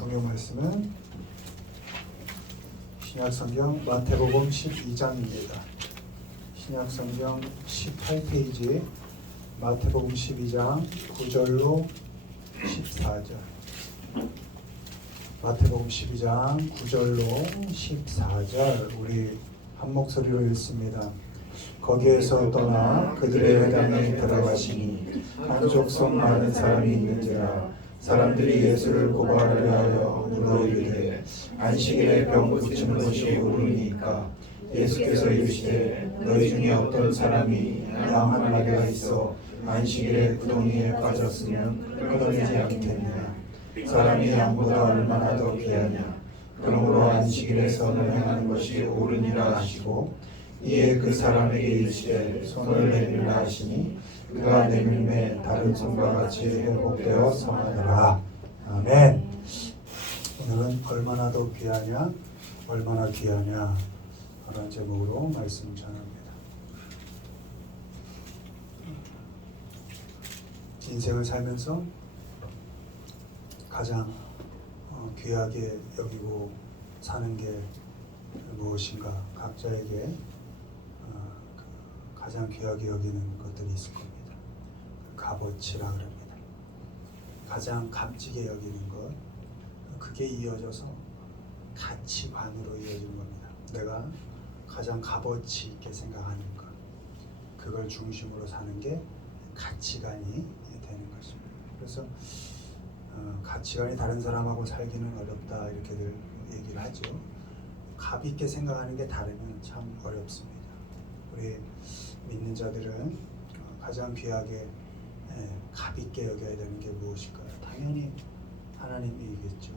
성경 말씀은 신약성경 마태복음 12장입니다. 신약성경 18페이지 마태복음 12장 9절로 14절. 마태복음 12장 9절로 14절 우리 한 목소리로 읽습니다. 거기에서 떠나 그들의 회당에 들어가시니 한 족속 많은 사람이 있는지라 사람들이 예수를 고발하려 하여 물어 이르되 안식일에 병 고치는 것이 옳으니까 예수께서 이르시되 너희 중에 어떤 사람이 양 한 마리가 있어 안식일에 구덩이에 빠졌으면 끊어내지 않겠느냐. 사람이 양보다 얼마나 더 귀하냐. 그러므로 안식일에 선을 행하는 것이 옳으니라 하시고 이에 그 사람에게 이르시되 손을 내밀라 하시니 그가 내밀매 다른 손과 같이 회복되어 성하더라. 아멘. 오늘은 얼마나 더 귀하냐, 얼마나 귀하냐 하는 제목으로 말씀 전합니다. 인생을 살면서 가장 귀하게 여기고 사는 게 무엇인가, 각자에게 가장 귀하게 여기는 것들이 있을 겁니다. 값어치라 그럽니다. 가장 값지게 여기는 것, 그게 이어져서 가치관으로 이어지는 겁니다. 내가 가장 값어치 있게 생각하는 것, 그걸 중심으로 사는 게 가치관이 되는 것입니다. 그래서 가치관이 다른 사람하고 살기는 어렵다 이렇게들 얘기를 하죠. 값 있게 생각하는 게 다르면 참 어렵습니다. 우리 믿는 자들은 가장 귀하게 값 있게 여겨야 되는 게 무엇일까요? 당연히 하나님이겠죠.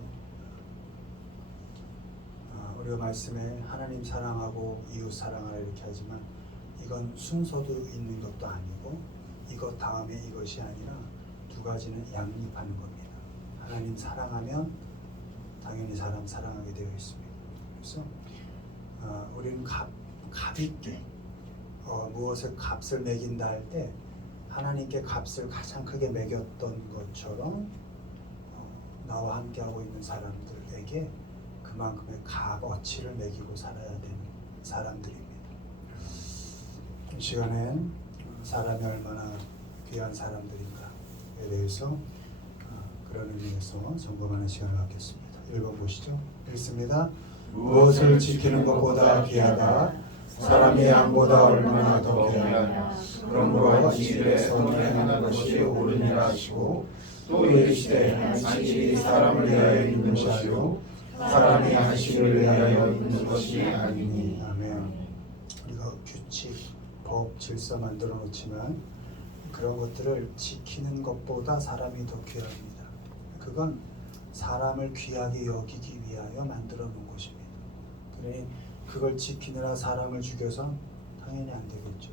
우리가 말씀에 하나님 사랑하고 이웃 사랑하라 이렇게 하지만 이건 순서도 있는 것도 아니고 이것 다음에 이것이 아니라 두 가지는 양립하는 겁니다. 하나님 사랑하면 당연히 사람 사랑하게 되어 있습니다. 그래서 우리는 값 있게 무엇을 값을 매긴다 할 때 하나님께 값을 가장 크게 매겼던 것처럼 나와 함께하고 있는 사람들에게 그만큼의 값어치를 매기고 살아야 되는 사람들입니다. 이 시간엔 사람이 얼마나 귀한 사람들인가에 대해서 그런 의미에서 점검하는 시간을 갖겠습니다. 읽어보시죠. 읽습니다. 무엇을 지키는 것보다 귀하다. 사람이 양보다 얼마나 더 귀하냐. 그러므로 안식일에 선을 행하는 것이 옳으니라 하시고 또 이르시되 안식일이 사람을 위하여 있는 것이요 사람이 안식일을 위하여 있는 것이 아니니. 아멘. 우리가 규칙, 법, 질서 만들어 놓지만 그런 것들을 지키는 것보다 사람이 더 귀합니다. 그건 사람을 귀하게 여기기 위하여 만들어 놓은 것입니다. 그러니 그걸 지키느라 사람을 죽여서 당연히 안 되겠죠.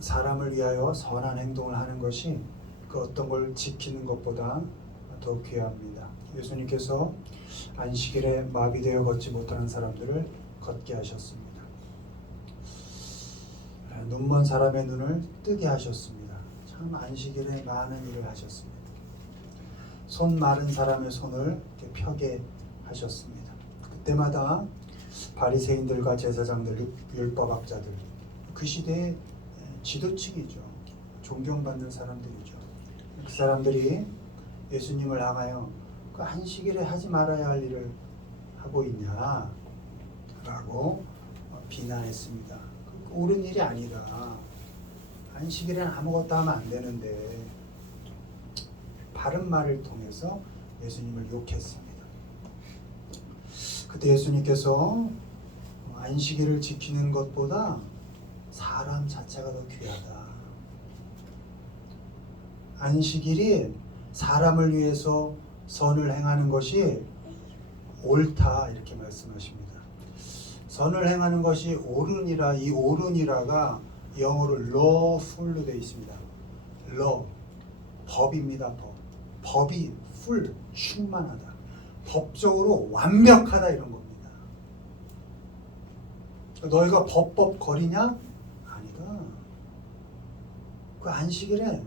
사람을 위하여 선한 행동을 하는 것이 그 어떤 걸 지키는 것보다 더 귀합니다. 예수님께서 안식일에 마비되어 걷지 못하는 사람들을 걷게 하셨습니다. 눈먼 사람의 눈을 뜨게 하셨습니다. 참 안식일에 많은 일을 하셨습니다. 손 마른 사람의 손을 이렇게 펴게 하셨습니다. 그때마다 바리새인들과 제사장들, 율법학자들, 그 시대의 지도층이죠. 존경받는 사람들이죠. 그 사람들이 예수님을 향하여 그 안식일에 하지 말아야 할 일을 하고 있냐 라고 비난했습니다. 옳은 일이 아니라 안식일에는 아무것도 하면 안 되는데 바른 말을 통해서 예수님을 욕했습니다. 그때 예수님께서 안식일을 지키는 것보다 사람 자체가 더 귀하다. 안식일이 사람을 위해서 선을 행하는 것이 옳다 이렇게 말씀하십니다. 선을 행하는 것이 옳으니라, 이 옳으니라가 영어로 lawful로 되어 있습니다. law, 법입니다. 법이 full, 충만하다. 법적으로 완벽하다 이런 겁니다. 너희가 법거리냐? 아니다. 그 안식일에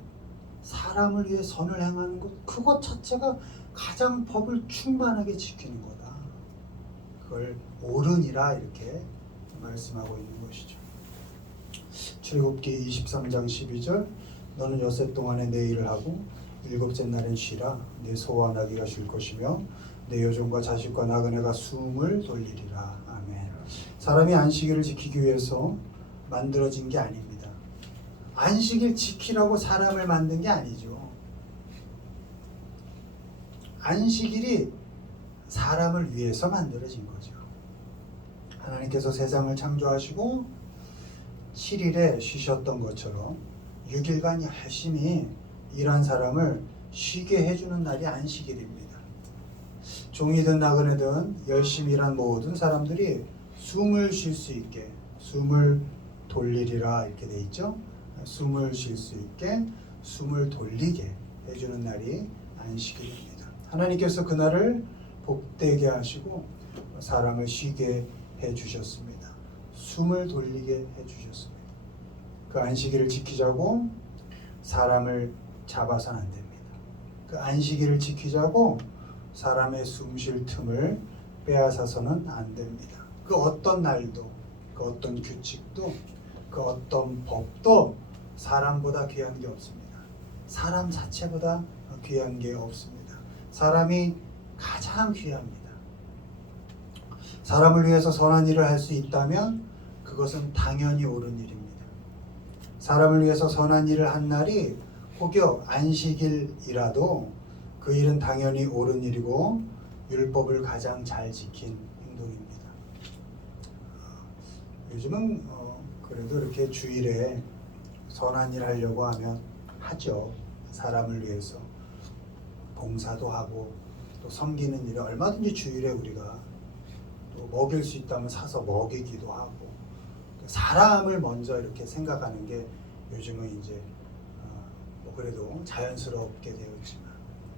사람을 위해 선을 행하는 것, 그것 자체가 가장 법을 충만하게 지키는 거다. 그걸 옳으니라 이렇게 말씀하고 있는 것이죠. 출애굽기 23장 12절 너는 엿새 동안에 내 일을 하고 일곱째 날은 쉬라. 내 소와 나귀가 쉴 것이며 내 여종과 자식과 나그네가 숨을 돌리리라. 아멘. 사람이 안식일을 지키기 위해서 만들어진 게 아닙니다. 안식일 지키라고 사람을 만든 게 아니죠. 안식일이 사람을 위해서 만들어진 거죠. 하나님께서 세상을 창조하시고 7일에 쉬셨던 것처럼 6일간 열심히 일한 사람을 쉬게 해주는 날이 안식일입니다. 종이든 나그네든 열심히 일한 모든 사람들이 숨을 쉴 수 있게 숨을 돌리리라 이렇게 돼 있죠. 숨을 쉴 수 있게 숨을 돌리게 해주는 날이 안식일입니다. 하나님께서 그날을 복되게 하시고 사람을 쉬게 해주셨습니다. 숨을 돌리게 해주셨습니다. 그 안식일을 지키자고 사람을 잡아서는 안 됩니다. 그 안식일을 지키자고 사람의 숨 쉴 틈을 빼앗아서는 안 됩니다. 그 어떤 날도, 그 어떤 규칙도, 그 어떤 법도 사람보다 귀한 게 없습니다. 사람 자체보다 귀한 게 없습니다. 사람이 가장 귀합니다. 사람을 위해서 선한 일을 할 수 있다면 그것은 당연히 옳은 일입니다. 사람을 위해서 선한 일을 한 날이 혹여 안식일이라도 그 일은 당연히 옳은 일이고 율법을 가장 잘 지킨 행동입니다. 요즘은 그래도 이렇게 주일에 선한 일 하려고 하면 하죠. 사람을 위해서 봉사도 하고 또 섬기는 일에 얼마든지 주일에 우리가 또 먹일 수 있다면 사서 먹이기도 하고 사람을 먼저 이렇게 생각하는 게 요즘은 이제 뭐 그래도 자연스럽게 되어 있지만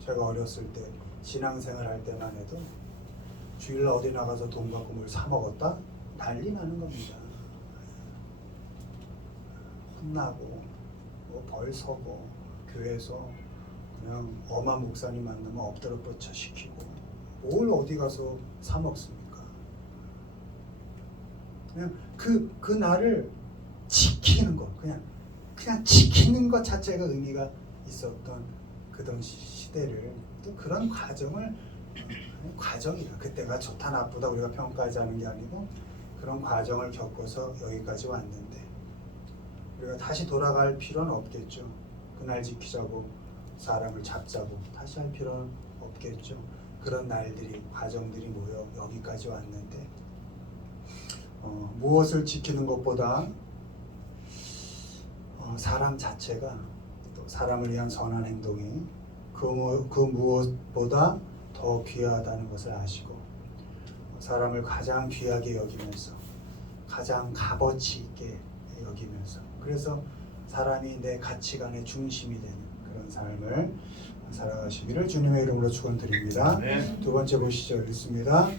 제가 어렸을 때 신앙생활 할 때만 해도 주일날 어디 나가서 돈 갖고 뭘 사 먹었다? 난리 나는 겁니다. 혼나고 뭐 벌 서고 교회에서 그냥 엄한 목사님 만나면 엎드려 뻗쳐 시키고 뭘 어디 가서 사 먹습니까? 그냥 그 날을 지키는 것, 그냥 지키는 것 자체가 의미가 있었던 그 당시 시대를 또 그런 과정이다. 그때가 좋다 나쁘다 우리가 평가하자는 게 아니고 그런 과정을 겪어서 여기까지 왔는데 우리가 다시 돌아갈 필요는 없겠죠. 그날 지키자고 사람을 잡자고 다시 할 필요는 없겠죠. 그런 날들이 과정들이 모여 여기까지 왔는데 무엇을 지키는 것보다 사람 자체가 또 사람을 위한 선한 행동이 그 무엇보다 더 귀하다는 것을 아시고 사람을 가장 귀하게 여기면서 가장 값어치 있게 여기면서 그래서 사람이 내 가치관의 중심이 되는 그런 삶을 살아가시기를 주님의 이름으로 축원드립니다. 네. 두 번째 보시죠. 읽습니다.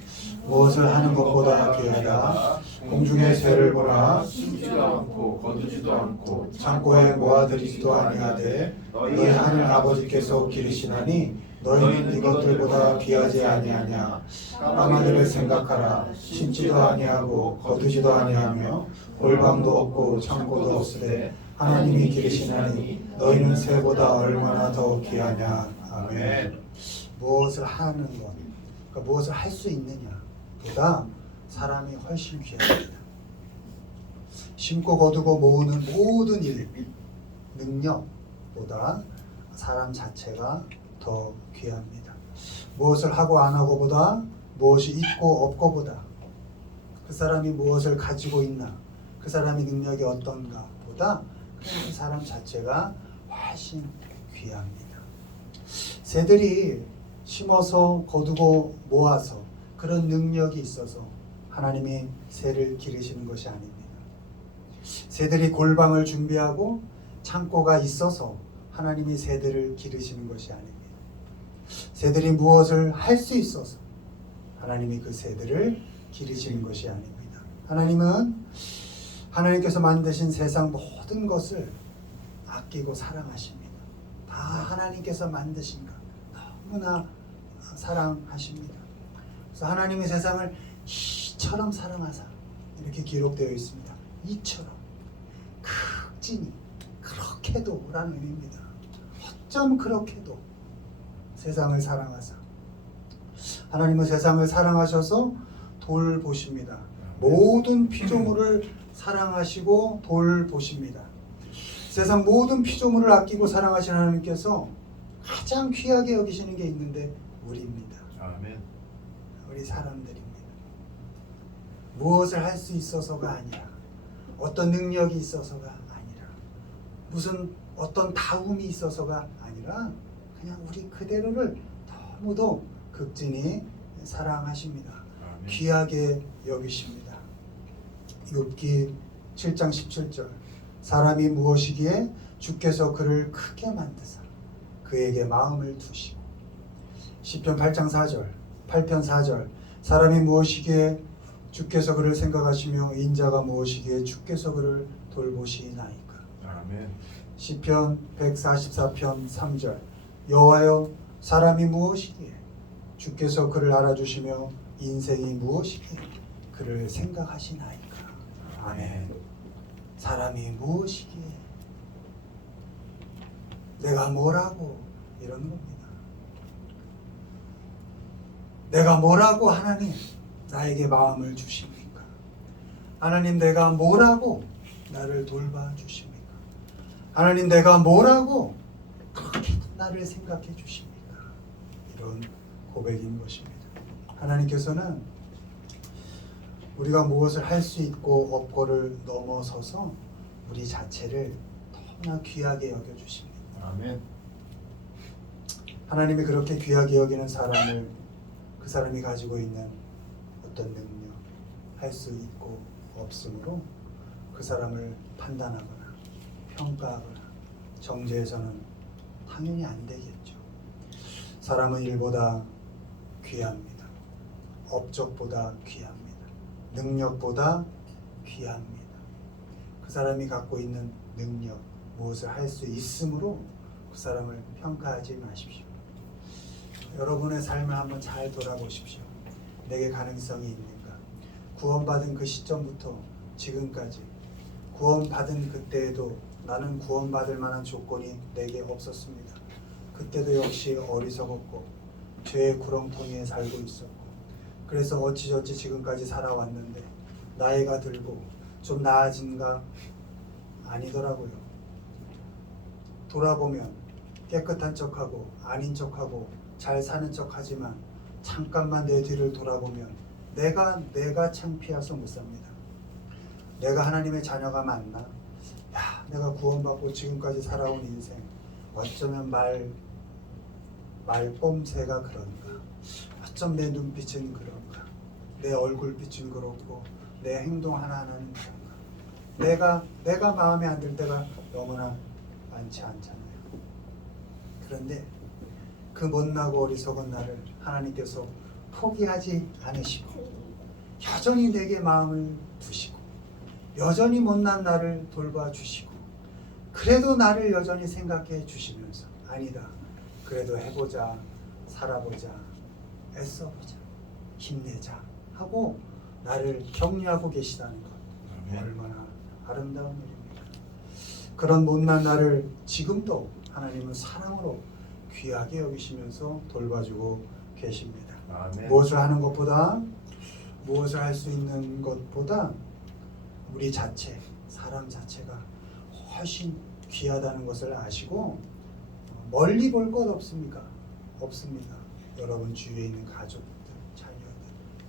무엇을 하는 것보다 귀하다. 공중의 새를 보라. 심지도 않고 거두지도 않고 창고에 모아들이지도 아니하되 너희 하늘 아버지께서 기르시나니 너희는 이것들보다 귀하지 아니하냐. 까마귀를 생각하라. 심지도 아니하고 거두지도 아니하며 골방도 없고 창고도 없으되 하나님이 기르시나니 너희는 새보다 얼마나 더 귀하냐. 아멘. 무엇을 하는 것, 그러니까 무엇을 할 수 있느냐보다 사람이 훨씬 귀합니다. 심고 거두고 모으는 모든 일, 능력보다 사람 자체가 더 귀합니다. 무엇을 하고 안 하고보다 무엇이 있고 없고보다 그 사람이 무엇을 가지고 있나, 그 사람의 능력이 어떤가 보다 그 사람 자체가 훨씬 귀합니다. 새들이 심어서 거두고 모아서 그런 능력이 있어서 하나님이 새를 기르시는 것이 아닙니다. 새들이 골방을 준비하고 창고가 있어서 하나님이 새들을 기르시는 것이 아닙니다. 새들이 무엇을 할 수 있어서 하나님이 그 새들을 기르시는 것이 아닙니다. 하나님은 하나님께서 만드신 세상 모든 것을 아끼고 사랑하십니다. 하나님께서 만드신 것 너무나 사랑하십니다. 그래서 하나님의 세상을 이처럼 사랑하사 이렇게 기록되어 있습니다. 이처럼 극진히 그렇게도 라는 의미입니다. 어쩜 그렇게도 세상을 사랑하사 하나님은 세상을 사랑하셔서 돌보십니다. 모든 피조물을 사랑하시고 돌보십니다. 세상 모든 피조물을 아끼고 사랑하시는 하나님께서 가장 귀하게 여기시는 게 있는데 우리입니다. 아멘. 우리 사람들입니다. 무엇을 할 수 있어서가 아니라 어떤 능력이 있어서가 아니라 무슨 어떤 다움이 있어서가 아니라 그냥 우리 그대로를 너무도 극진히 사랑하십니다. 아멘. 귀하게 여기십니다. 욥기 7장 17절 사람이 무엇이기에 주께서 그를 크게 만드사 그에게 마음을 두시고 시편 8장 4절 8편 4절 사람이 무엇이기에 주께서 그를 생각하시며 인자가 무엇이기에 주께서 그를 돌보시나이까. 아멘. 시편 144편 3절 여호와여 사람이 무엇이기에 주께서 그를 알아주시며 인생이 무엇이기에 그를 생각하시나이까. 아멘. 사람이 무엇이기에 내가 뭐라고 이런 겁니다. 내가 뭐라고 하나님 나에게 마음을 주십니까? 하나님 내가 뭐라고 나를 돌봐 주십니까? 하나님 내가 뭐라고 그렇게 나를 생각해 주십니까? 이런 고백인 것입니다. 하나님께서는 우리가 무엇을 할 수 있고 없고를 넘어서서 우리 자체를 너무나 귀하게 여겨주십니다. 아멘. 하나님이 그렇게 귀하게 여기는 사람을 그 사람이 가지고 있는 어떤 능력, 할 수 있고 없으므로 그 사람을 판단하거나 평가하거나 정죄해서는 당연히 안 되겠죠. 사람은 일보다 귀합니다. 업적보다 귀합니다. 능력보다 귀합니다. 그 사람이 갖고 있는 능력, 무엇을 할 수 있으므로 그 사람을 평가하지 마십시오. 여러분의 삶을 한번 잘 돌아보십시오. 내게 가능성이 있는가? 구원받은 그 시점부터 지금까지 구원받은 그때에도 나는 구원받을 만한 조건이 내게 없었습니다. 그때도 역시 어리석었고 죄의 구렁텅이에 살고 있었고 그래서 어찌저찌 지금까지 살아왔는데 나이가 들고 좀 나아진가? 아니더라고요. 돌아보면 깨끗한 척하고 아닌 척하고 잘 사는 척하지만 잠깐만 내 뒤를 돌아보면 내가 창피해서 못 삽니다. 내가 하나님의 자녀가 맞나? 야, 내가 구원받고 지금까지 살아온 인생 어쩌면 말뽐새가 그런가? 어쩜 내 눈빛은 그런가? 내 얼굴빛은 그렇고 내 행동 하나하나는 그런가? 내가 마음에 안 들 때가 너무나 많지 않잖아요. 그런데 그 못나고 어리석은 나를 하나님께서 포기하지 않으시고 여전히 내게 마음을 두시고 여전히 못난 나를 돌봐주시고 그래도 나를 여전히 생각해 주시면서 아니다 그래도 해보자 살아보자 애써보자 힘내자 하고 나를 격려하고 계시다는 것 얼마나 아름다운 일입니까? 그런 못난 나를 지금도 하나님은 사랑으로 귀하게 여기시면서 돌봐주고 계십니다. 아멘. 무엇을 하는 것보다 무엇을 할 수 있는 것보다 우리 자체, 사람 자체가 훨씬 귀하다는 것을 아시고 멀리 볼 것 없습니까? 없습니다. 여러분 주위에 있는 가족들, 자녀들,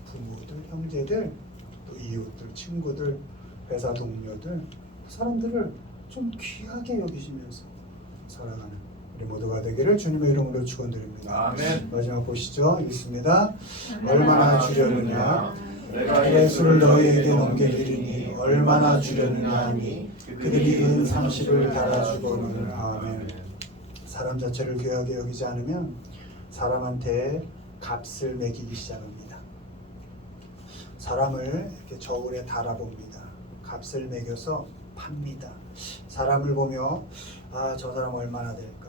부모들, 형제들, 또 이웃들, 친구들, 회사 동료들 그 사람들을 좀 귀하게 여기시면서 살아가는 우리 모두가 되기를 주님의 이름으로 축원드립니다. 아멘. 마지막 보시죠. 읽습니다. 얼마나 주려느냐 내가 예수를 너희에게 넘겨드리니 얼마나 주려느냐 하니 그들이 은 30을 달아주고는 아멘. 사람 자체를 귀하게 여기지 않으면 사람한테 값을 매기기 시작합니다. 사람을 이렇게 저울에 달아봅니다. 값을 매겨서 팝니다. 사람을 보며 아, 저 사람 얼마나 될까?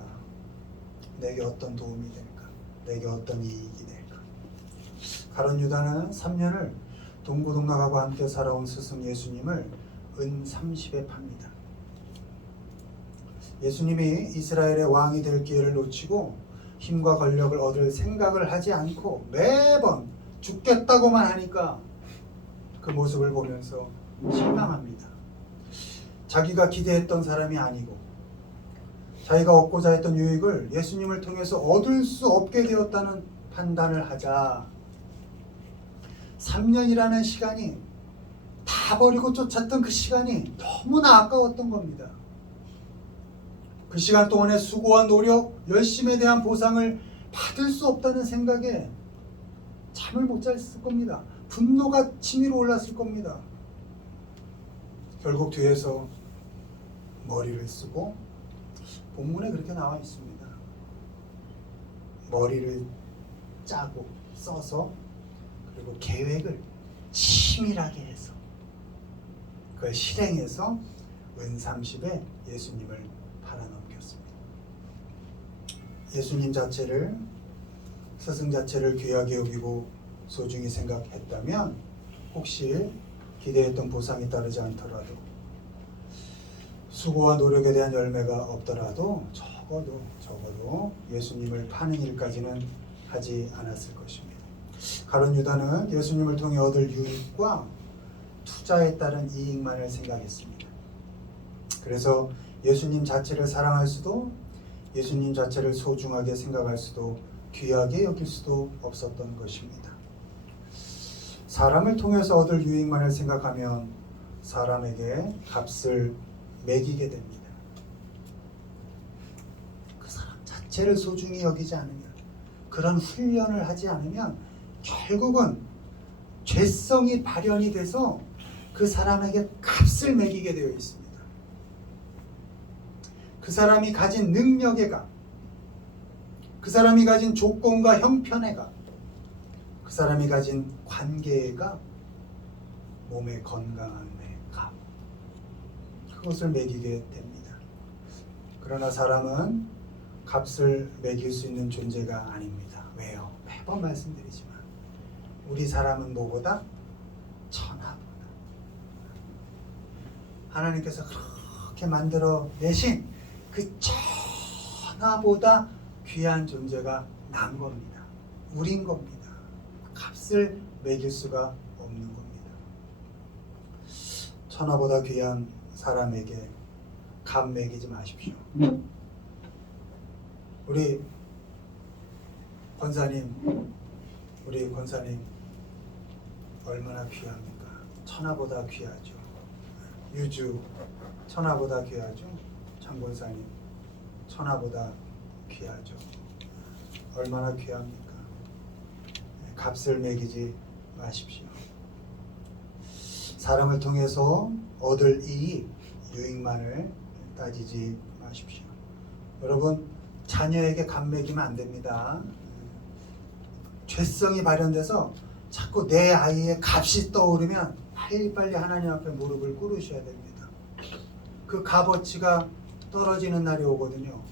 내게 어떤 도움이 될까? 내게 어떤 이익이 될까? 가룟 유다는 3년을 동고동락하고 함께 살아온 스승 예수님을 은 30에 팝니다. 예수님이 이스라엘의 왕이 될 기회를 놓치고 힘과 권력을 얻을 생각을 하지 않고 매번 죽겠다고만 하니까 그 모습을 보면서 실망합니다. 자기가 기대했던 사람이 아니고 자기가 얻고자 했던 유익을 예수님을 통해서 얻을 수 없게 되었다는 판단을 하자 3년이라는 시간이 다 버리고 쫓았던 그 시간이 너무나 아까웠던 겁니다. 그 시간 동안의 수고와 노력, 열심에 대한 보상을 받을 수 없다는 생각에 잠을 못 잤을 겁니다. 분노가 치밀어 올랐을 겁니다. 결국 뒤에서 머리를 쓰고 본문에 그렇게 나와 있습니다. 머리를 짜고 써서 그리고 계획을 치밀하게 해서 그걸 실행해서 은 30에 예수님을 팔아넘겼습니다. 예수님 자체를 스승 자체를 귀하게 여기고 소중히 생각했다면 혹시 기대했던 보상이 따르지 않더라도 수고와 노력에 대한 열매가 없더라도 적어도 예수님을 파는 일까지는 하지 않았을 것입니다. 가룟 유다는 예수님을 통해 얻을 유익과 투자에 따른 이익만을 생각했습니다. 그래서 예수님 자체를 사랑할 수도 예수님 자체를 소중하게 생각할 수도 귀하게 여길 수도 없었던 것입니다. 사람을 통해서 얻을 유익만을 생각하면 사람에게 값을 매기게 됩니다. 그 사람 자체를 소중히 여기지 않으면 그런 훈련을 하지 않으면 결국은 죄성이 발현이 돼서 그 사람에게 값을 매기게 되어 있습니다. 그 사람이 가진 능력의 값, 그 사람이 가진 조건과 형편의 값, 그 사람이 가진 관계의 값, 몸의 건강의 값, 그것을 매기게 됩니다. 그러나 사람은 값을 매길 수 있는 존재가 아닙니다. 왜요? 매번 말씀드리지만 우리 사람은 뭐보다? 천하보다. 하나님께서 그렇게 만들어 내신 그 천하보다 귀한 존재가 난 겁니다. 우린 겁니다. 값을 매길 수가 없는 겁니다. 천하보다 귀한 사람에게 값 매기지 마십시오. 우리 권사님 얼마나 귀합니까? 천하보다 귀하죠. 유주 천하보다 귀하죠. 장권사님 천하보다 귀하죠. 얼마나 귀합니까? 값을 매기지 마십시오. 사람을 통해서 얻을 이익, 유익만을 따지지 마십시오. 여러분, 자녀에게 값 매기면 안 됩니다. 죄성이 발현돼서 자꾸 내 아이의 값이 떠오르면 빨리 하나님 앞에 무릎을 꿇으셔야 됩니다. 그 값어치가 떨어지는 날이 오거든요.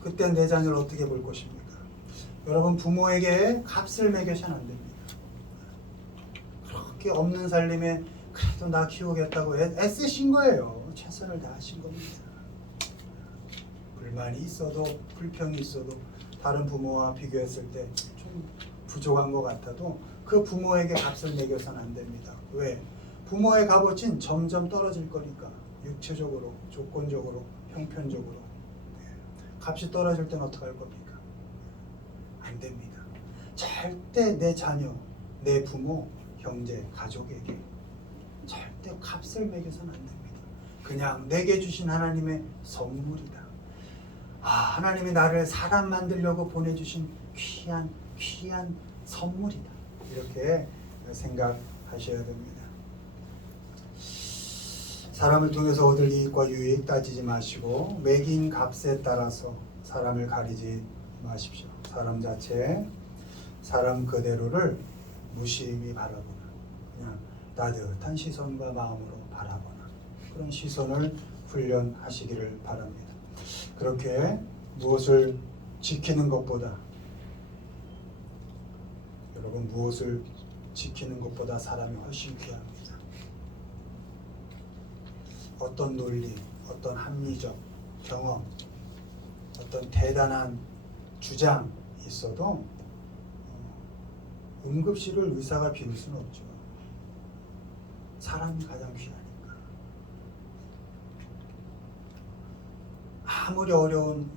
그때 내 자녀를 어떻게 볼 것입니까? 여러분, 부모에게 값을 매겨서는 안 됩니다. 그렇게 없는 살림에 그래도 나 키우겠다고 애쓰신 거예요. 최선을 다하신 겁니다. 불만이 있어도 불평이 있어도 다른 부모와 비교했을 때 좀 부족한 것 같아도 그 부모에게 값을 매겨서는 안 됩니다. 왜? 부모의 값어치는 점점 떨어질 거니까. 육체적으로, 조건적으로, 형편적으로. 값이 떨어질 때는 어떻게 할 겁니까? 안 됩니다. 절대 내 자녀, 내 부모, 형제, 가족에게 절대 값을 매겨서는 안 됩니다. 그냥 내게 주신 하나님의 선물이다. 하나님이 나를 사람 만들려고 보내주신 귀한 선물이다. 이렇게 생각하셔야 됩니다. 사람을 통해서 얻을 이익과 유익 따지지 마시고 매긴 값에 따라서 사람을 가리지 마십시오. 사람 자체, 사람 그대로를 무심히 바라보는, 그냥 따뜻한 시선과 마음으로 바라보는 그런 시선을 훈련하시기를 바랍니다. 그렇게 무엇을 지키는 것보다 여러분 무엇을 지키는 것보다 사람이 훨씬 귀합니다. 어떤 논리, 어떤 합리적 경험, 어떤 대단한 주장 있어도 응급실을 의사가 비울 수는 없죠. 사람이 가장 귀하니까. 아무리 어려운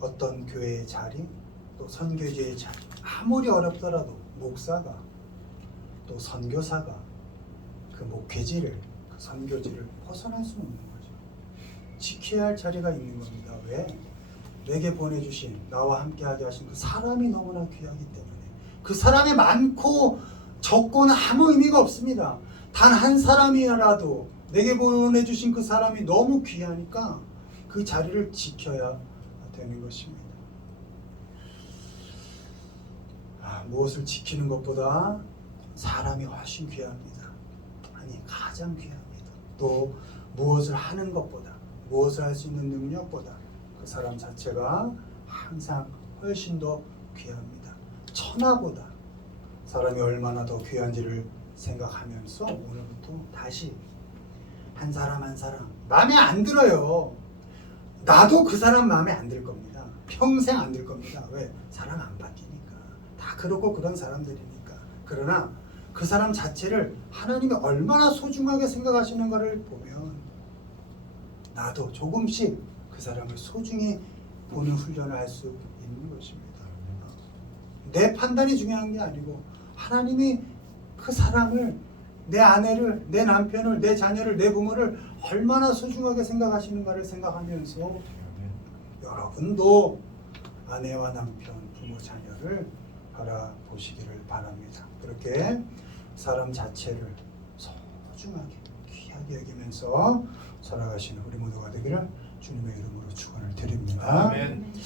어떤 교회의 자리, 또 선교지의 자리, 아무리 어렵더라도 목사가 또 선교사가 그 목회지를, 그 선교지를 벗어날 수는 없는 거죠. 지켜야 할 자리가 있는 겁니다. 왜? 내게 보내주신, 나와 함께하게 하신 그 사람이 너무나 귀하기 때문에. 그 사람이 많고 적고는 아무 의미가 없습니다. 단 한 사람이라도 내게 보내주신 그 사람이 너무 귀하니까 그 자리를 지켜야 되는 것입니다. 무엇을 지키는 것보다 사람이 훨씬 귀합니다. 아니 가장 귀합니다. 또 무엇을 하는 것보다, 무엇을 할 수 있는 능력보다 그 사람 자체가 항상 훨씬 더 귀합니다. 천하보다 사람이 얼마나 더 귀한지를 생각하면서 오늘부터 다시 한 사람 한 사람 마음에 안 들어요. 나도 그 사람 마음에 안 들 겁니다. 평생 안 들 겁니다. 왜? 사람 안 바뀌니까. 다 그렇고 그런 사람들이니까. 그러나 그 사람 자체를 하나님이 얼마나 소중하게 생각하시는가를 보면 나도 조금씩 그 사람을 소중히 보는 훈련을 할 수 있는 것입니다. 내 판단이 중요한 게 아니고 하나님이 그 사람을, 내 아내를, 내 남편을, 내 자녀를, 내 부모를 얼마나 소중하게 생각하시는가를 생각하면서 여러분도 아내와 남편, 부모, 자녀를 바라보시기를 바랍니다. 그렇게 사람 자체를 소중하게, 귀하게 여기면서 살아가시는 우리 모두가 되기를 주님의 이름으로 축원을 드립니다. 아멘.